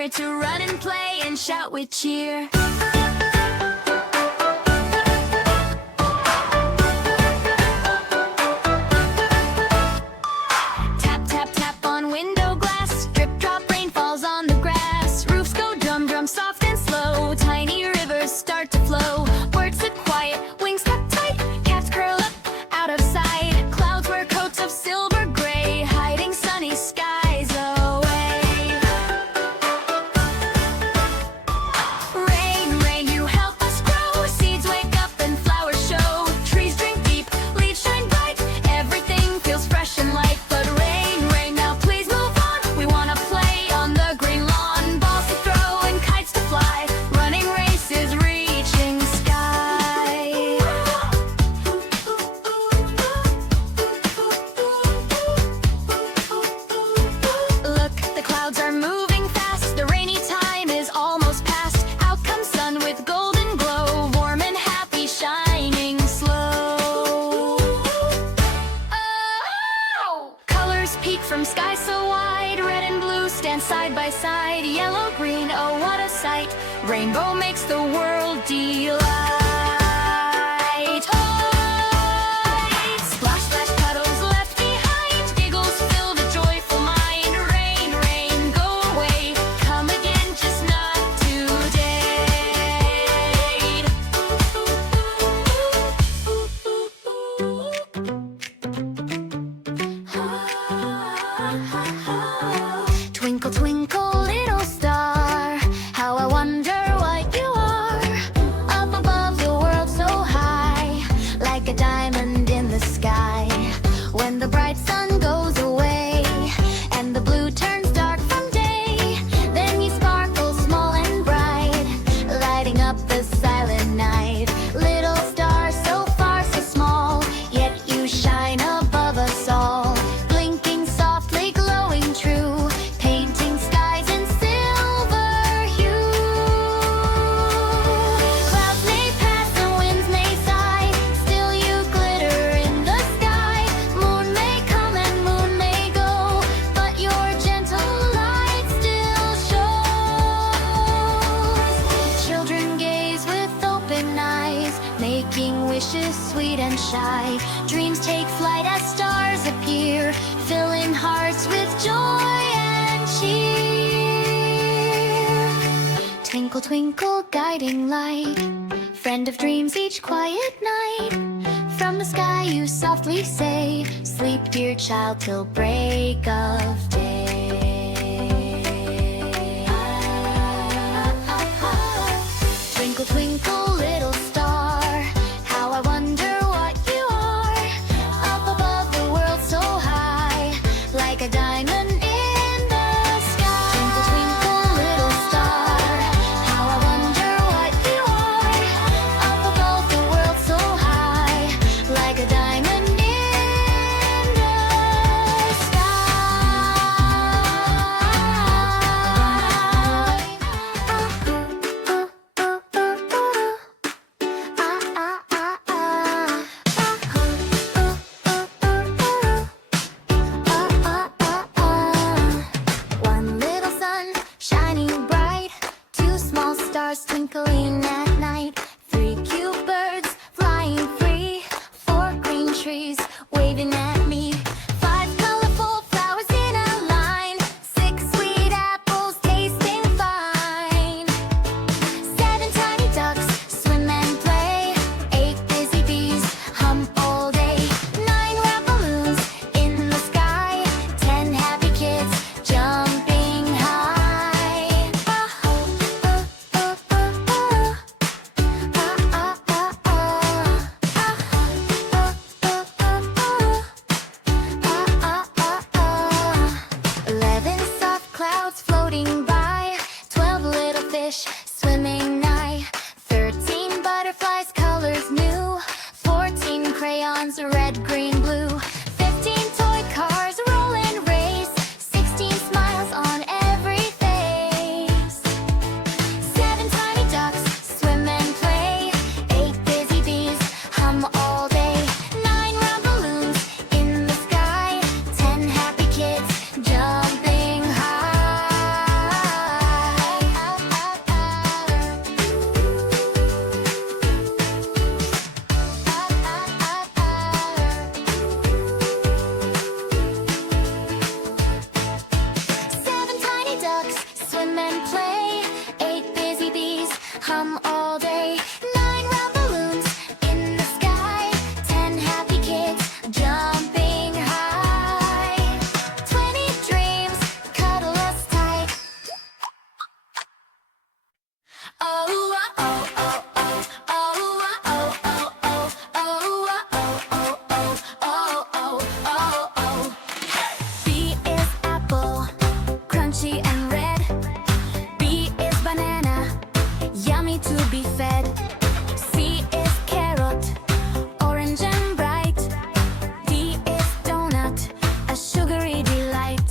here to run and play and shout with cheer. Tap, tap, tap on window glass. Drip, drop, rain falls on the grass. Roofs go drum, drum, soft and slow. Tiny rivers start to flow. Birds sit quiet, wings tucked tight. Cats curl up out of sight. Clouds wear coats of silver gray, hiding sunny skies away. Rain, rain, you help us grow. Seeds wake up and flowers show. Trees drink deep, leaves shine bright. Everything feels fresh and light. But rain, rain, now please move on. We wanna play on the green lawn. Balls to throw and kites to fly. Running races, reaching sky. Look, the clouds are moving fast. The rainy time is almost past. Out comes sun with golden glow. Warm and happy, shining slow. Oh! Colors peek from sky so wide. Red and blue stand side by side. Yellow, green, oh what a sight. Rainbow makes the world delight. Oh! Splash, splash, puddles left behind. Giggles fill the joyful mind. Rain, rain, go away. Come again, just not today. Twinkle, twinkle, little star, how I wonder what you are. Up above the world so high, like a diamond in the sky. When the bright sun goes away and the blue turns dark from day, then you sparkle small and bright, lighting up the silent night. Little star, so far so small, yet you shine above us all. Blinking softly, glowing true, painting skies in silver hue. Clouds may pass and winds may sigh, still you glitter in the sky. Moon may come and moon may go, but your gentle light still shows. Children gaze with open eyes, making wishes sweet and shy. Dreams take flight as stars appear, filling hearts with joy and cheer. Twinkle, twinkle, guiding light, friend of dreams each quiet night. From the sky you softly say, sleep dear child till break of day. Twinkle, twinkle, little star, how I wonder what you are. Up above the world so high, like a diamond in the sky. Twinkle, twinkle, little star, how I wonder what you are. Up above the world so high, like a diamond in the sky. oh, oh. B is apple, crunchy and red. B is banana, yummy to be fed. C is carrot, orange and bright. D is donut, a sugary delight.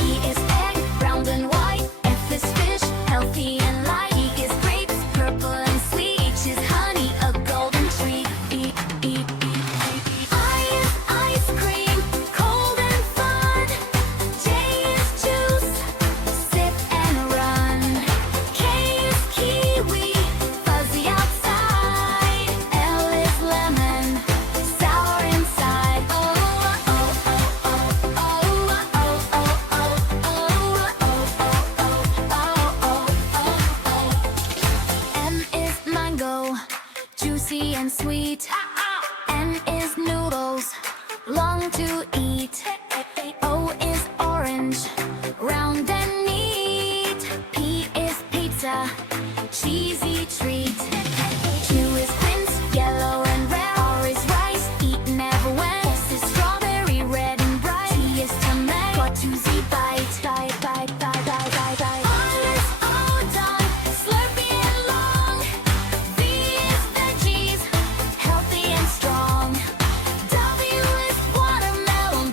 E is egg, brown and white. F is fish, healthy and light. E is grapes, purple and sweet. H is honey, a golden tree. I is ice cream, cold and fun. J is juice, sip and run. K is kiwi, fuzzy outside. L is lemon, sour inside. Oh, oh, oh, oh, oh, oh, oh, oh, oh, oh. M is mango, juicy and sweet. N is noodles, long to eat. O is orange, round and neat. P is pizza, cheesy treat. Q is quince, yellow and red. R is rice, eat never wet. S is strawberry, red and bright. T is tomato, got to Z bite. Bite, bite, bite, bite, bite, bite. R is udon, slurpy and long. V is veggies, healthy and strong. W is watermelon,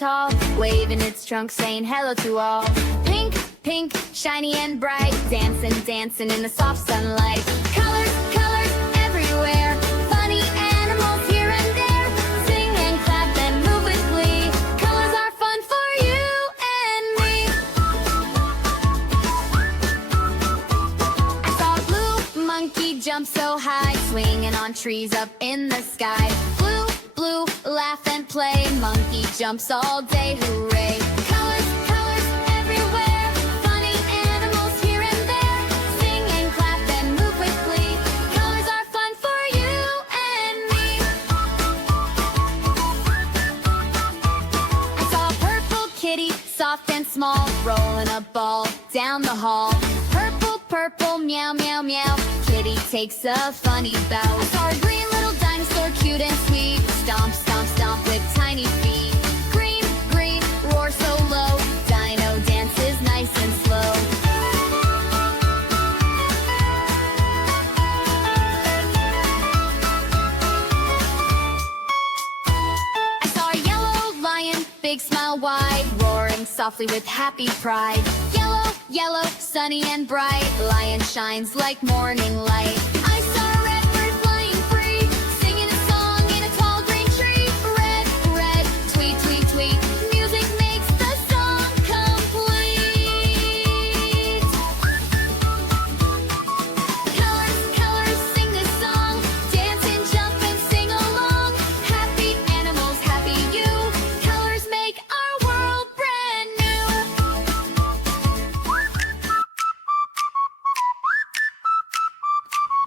tall, waving its trunk saying hello to all. Pink, pink, shiny and bright, dancing, dancing in the soft sunlight. Colors, colors everywhere, funny animals here and there. Sing and clap and move with glee. Colors are fun for you and me. I saw a blue monkey jump so high, swinging on trees up in the sky. Blue, blue, laugh and play, monkey jumps all day, hooray. Colors, colors everywhere, funny animals here and there. Sing and clap and move with glee. Colors are fun for you and me. I saw a purple kitty, soft and small, rolling a ball down the hall. Purple, purple, meow, meow, meow, kitty takes a funny bow. I saw a green little dinosaur, cute and sweet, stomp, stomp, stomp with tiny feet. Green, green, roar so low, dino dances nice and slow. I saw a yellow lion, big smile wide, roaring softly with happy pride. Yellow, yellow, sunny and bright, lion shines like morning light. I saw a red bird flying free, singing a song in a tall green tree. Red, red, tweet, tweet, tweet, music makes the song complete. Colors, colors, sing this song, dance and jump and sing along. Happy animals, happy you, colors make our world brand new.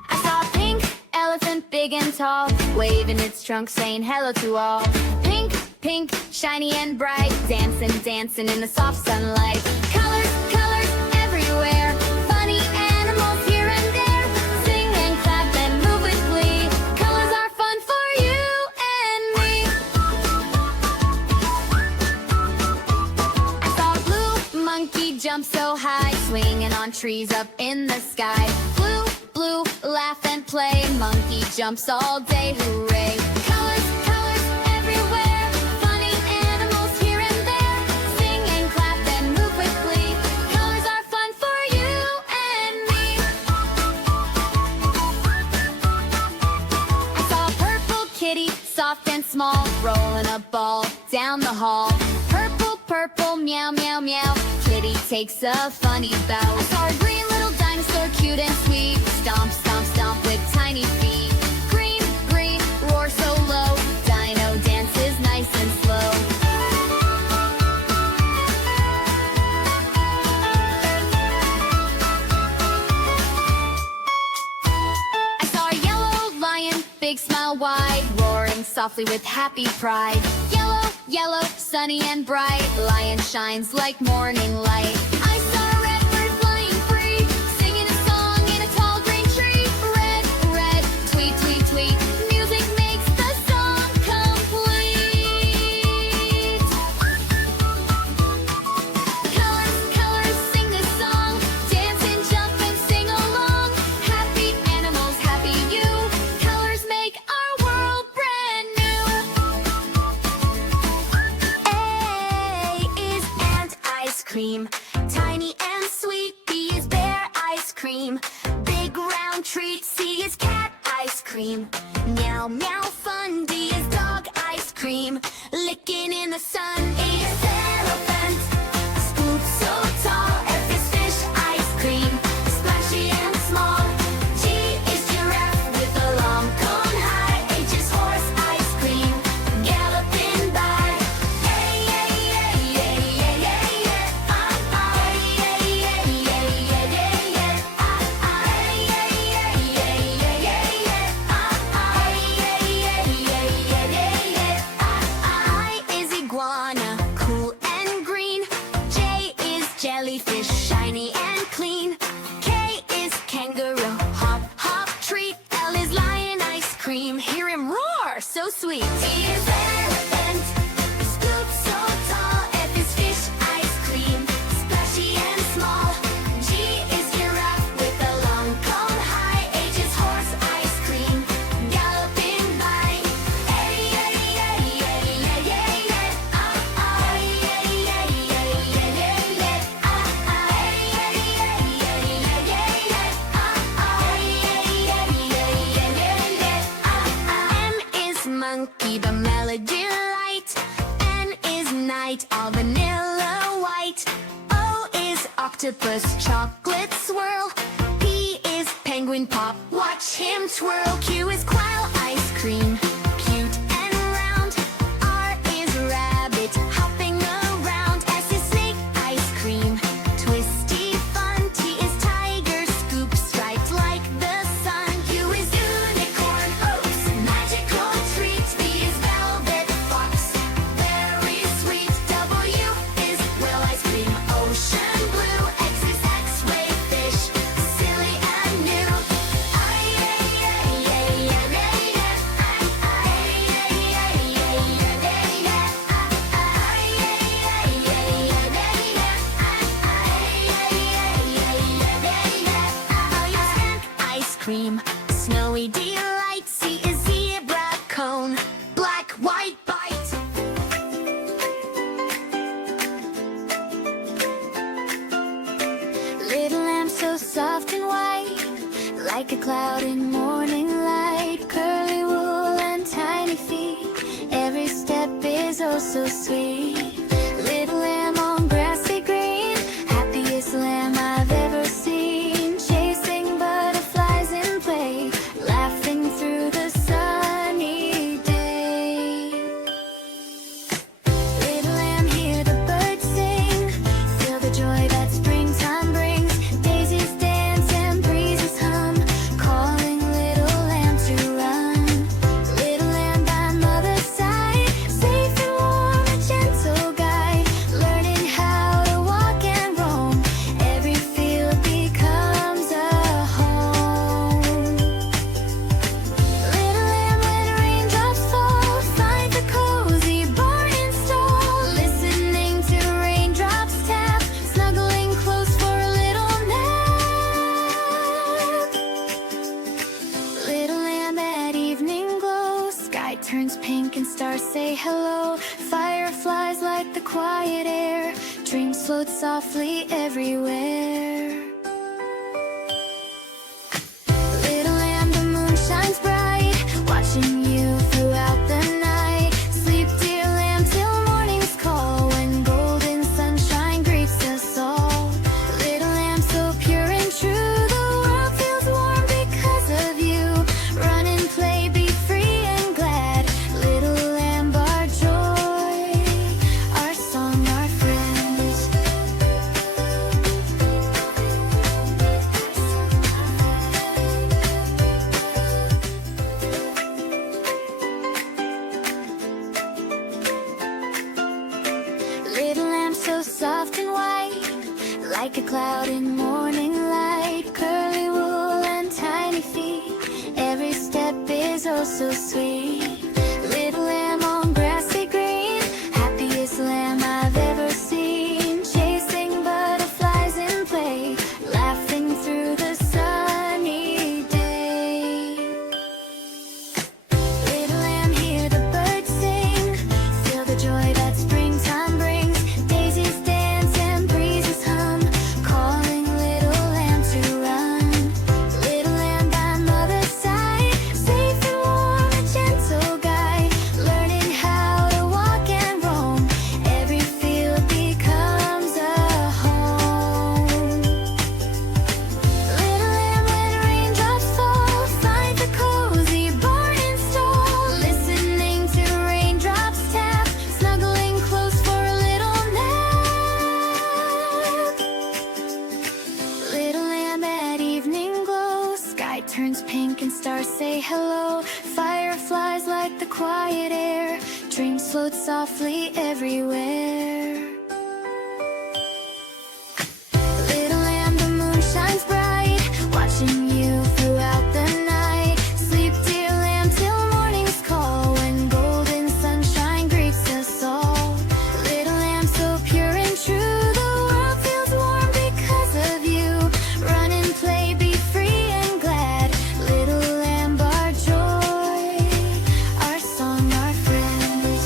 I saw a pink elephant, big and tall, waving its trunk saying hello to all. Pink, pink, shiny and bright, dancing, dancing in the soft sunlight. Colors, colors everywhere, funny animals here and there. Sing and clap and move with glee. Colors are fun for you and me. I saw a blue monkey jump so high, swinging on trees up in the sky. Blue, blue, laugh and play, monkey jumps all day, hooray. Colors, colors everywhere, funny animals here and there. Sing and clap and move with glee. Colors are fun for you and me. I saw a purple kitty, soft and small, rolling a ball down the hall. Purple, purple, meow, meow, meow, kitty takes a funny bow. I saw a green little dinosaur, cute and sweet, stomp, stomp, stomp with tiny feet. Green, green, roar so low, dino dances nice and slow. I saw a yellow lion, big smile wide, roaring softly with happy pride. Yellow, yellow, sunny and bright, lion shines like morning light. I saw a red bird flying free, singing a song in a tall green tree. Red, red, tweet, tweet, tweet, music makes the song complete. Colors, colors, sing this song, dance and jump and sing along. Happy animals, happy you, colors make our world brand new. A is ant ice cream, tiny and sweet. B is bear ice cream, big round treat. C is cat ice cream, meow meow fun. D is dog ice cream, licking in the sun. E is elephant, scoop so tall. F is fish ice cream, splashy and small. G is giraffe with a long cone high. H is horse ice cream, galloping by. A, A, A, A, A, A, A, ah, ah. A, A, A, A, A, A, A, ah, ah. A, A, A, A, A, A, ah, ah. A, A, A, A, A, ah, ah. I is iguana, cool and green. J is jellyfish, shiny and clean. K is kangaroo, hop, hop, treat. L is lion ice cream, hear him roar, so sweet. T is elephant, scoop so tall. F is fish ice cream, splashy and small. G is giraffe with a long cone high. H is horse ice cream, galloping by. A, A, A, A, A, A, ah, ah. octopus, chocolate swirl. P is penguin pop, watch him twirl. Q is quail, ice cream, cute and round. R is rabbit, hopping around. S is snake, ice cream, twisty fun. T is tiger, scoop, striped like the sun. U is unicorn, oops, magical treat. V is velvet fox, very sweet. W is whale ice cream, ocean blue. X is X-ray fish, silly and new. Ice cream, snowy delight. C is zebra cone, black, white bite. Little lamb so soft and white, like a cloud in morning light. Curly wool and tiny feet, every step is oh so sweet. Little lamb on grassy green, happiest lamb I've ever seen. Chasing butterflies in play, laughing through the sunny day. Little lamb, hear the birds sing, feel the joy that springtime brings. Daisies dance and breezes hum, calling little lamb to run. Little lamb by mother's side, safe and warm, a gentle guide, learning how to walk and roam. Every field becomes a home. Little lamb, when raindrops fall, find a cozy barn and stall, listening to raindrops tap, snuggling close for a little nap. Little lamb at evening glow, sky turns pink and stars say hello. Fireflies light the quiet air, dreams float softly everywhere. Little lamb, the moon shines bright, watching you throughout the night. Sleep, dear lamb, till morning's call, when golden sunshine greets us all. Little lamb, so pure and true, the world feels warm because of you. Run and play, be free and glad. Little lamb, our joy, our song, our friends. Little lamb so soft and white, like a cloud in morning light. Curly wool and tiny feet, every step is oh so sweet. Little lamb on grassy green, happiest lamb I've ever seen. Chasing butterflies in play, laughing through the sunny day. Little lamb, hear the birds sing, feel the joy that springtime brings. Daisies dance and breezes hum, calling little lamb to run. Little lamb by mother's side, safe and warm, a gentle guide, learning how to walk and roam. Every field becomes a home. Little lamb, when raindrops fall, find the cozy barn and stall, listening to raindrops tap, snuggling close for a little nap. Little lamb at evening glow, sky turns pink and stars say hello. Fireflies light the quiet air, dreams float softly everywhere. Little lamb, the moon shines bright, watching you throughout the night. Sleep, dear lamb, till morning's call, when golden sunshine greets us all. Little lamb, so pure and true, the world feels warm because of you. Run and play, be free and glad. Little lamb, our joy, our song, our friends.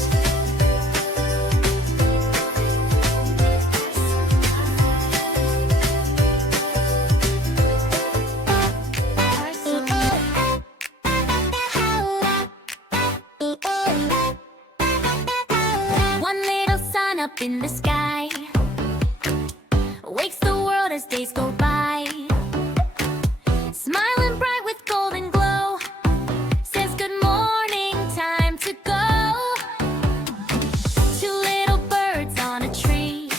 One little sun up in the sky wakes the world as days go by. Smiling bright with golden glow, says good morning, time to go. Two little birds on a tree,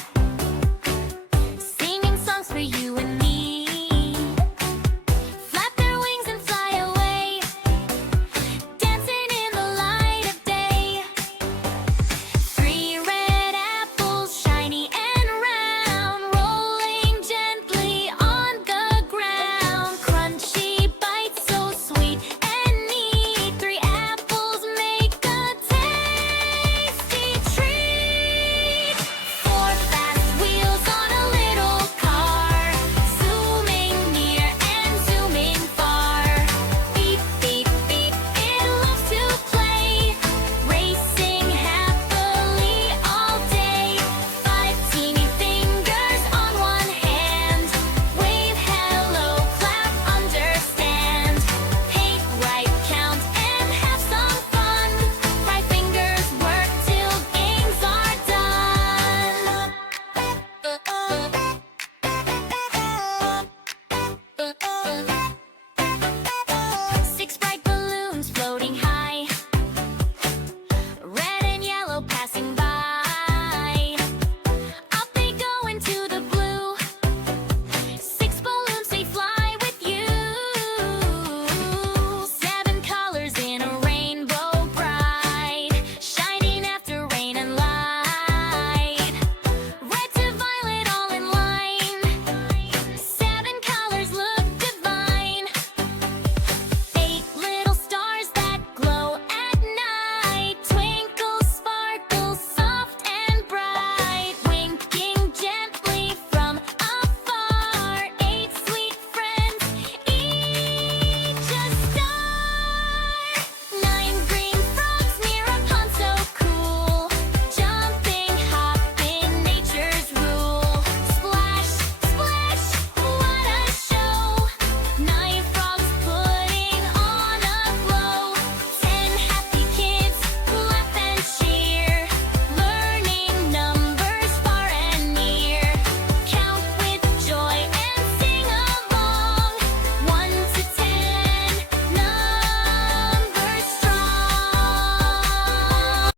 singing songs for you and me. Flap their wings and fly away, dancing in the light of day. Three red apples, shiny and round, rolling gently on the ground. Crunchy bites, so sweet and neat. Three apples make a tasty treat. Four fast wheels on a little car, zooming near and zooming far. Beep, beep, beep, it loves to play, racing happily all day. Five teeny fingers on one hand, wave hello, clap, understand. Paint, write, count, and have some fun. Five fingers work till games are done.